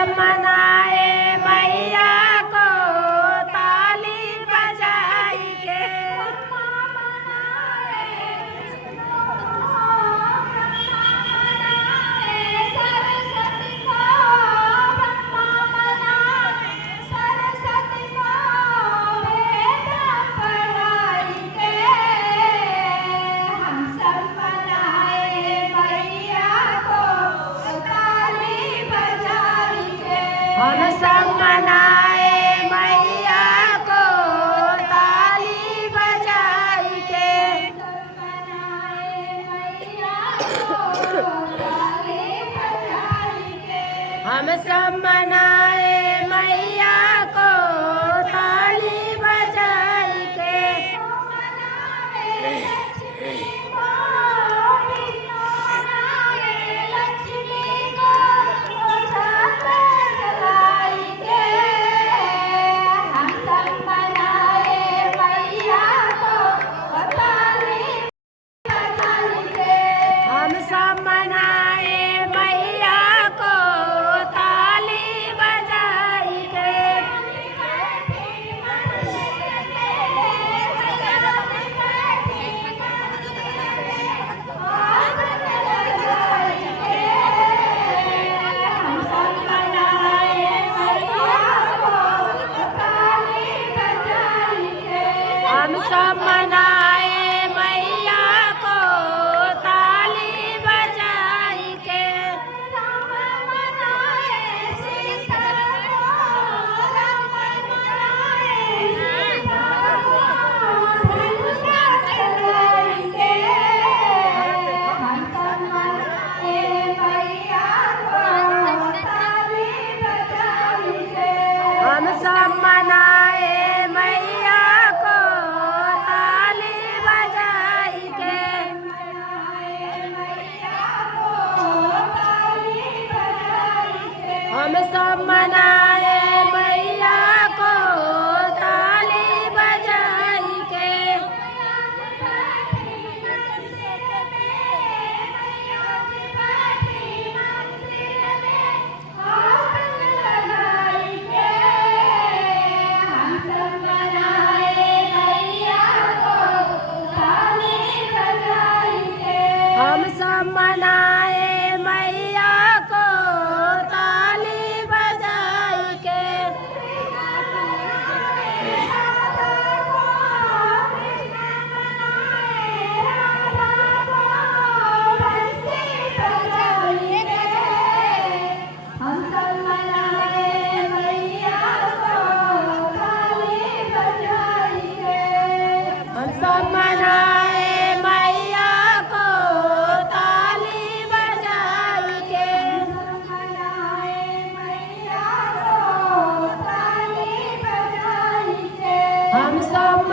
सब मनाए मैया को ताली बजाई के। हम सब मनाए मैया को ताली बजाई के। हम सब मनाए मैया को ताली बजाई के। हम सब मनाए मैया को ताली बजाई के। हम सब मनाए मैया को ताली बजाई के। हम सब मनाए मैया को ताली बजाई के। हम सब मनाए मैया को ताली बजाई के। हम सब मनाए मैया को ताली बजाई के। हम सब मनाए मैया को ताली बजाई के। हम सब